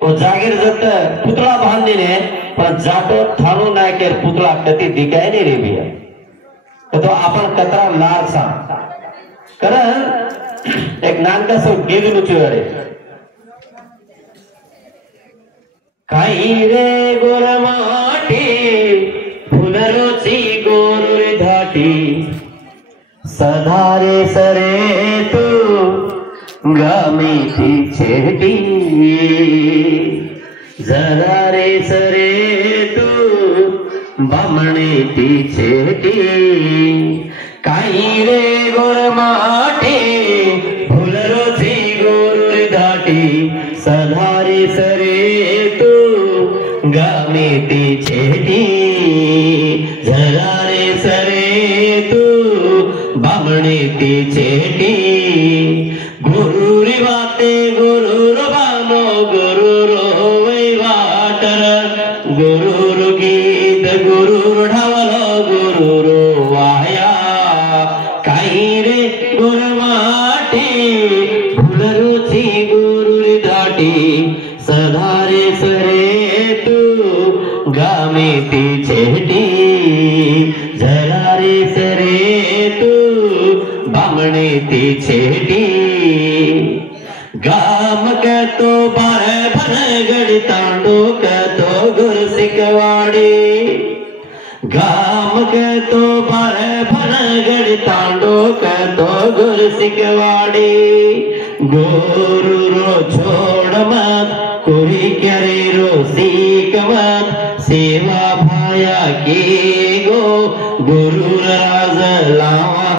तो जागीर जत पुतळा बांधीने पण जातो थानू नायकेर पुतळा कधी दिखाय नहीं रे भैया तो आपण कतरा लाल सा कारण एक नानका सो गेली नुची अरे काही रे गोरमाटी फुलरोची गोरुर धाटी सधारे सरे तू गामीची छेटी जरा रे सरे तू बामणीची छेटी काही रे गोरमाटी फुलरोची गोरुर धाटी सधारे सरे तू गामीची छेटी जरा रे सरे तू बामणीची छेटी गुरुरी वाते गुरुर बानो गुरुर वैवाटर गुरुर गीत गुरुर ढावलो गुरुर वाया काही रे गुरमाटी फुलरुची गुरुर धाटी सधारे सरे तू गामीती छेटी जरा रे सरे तू बामणीती छेटी गाम के तो बारे भनगढ़ तांडो के तो गुरसिकवाड़ी गाम के तो बारे भनगढ़ तांडो के तो गुरसिकवाड़ी गोरु रो छोड़ मत कोई करे रो सीख मत सेवा भाया की गो गुरु राज ला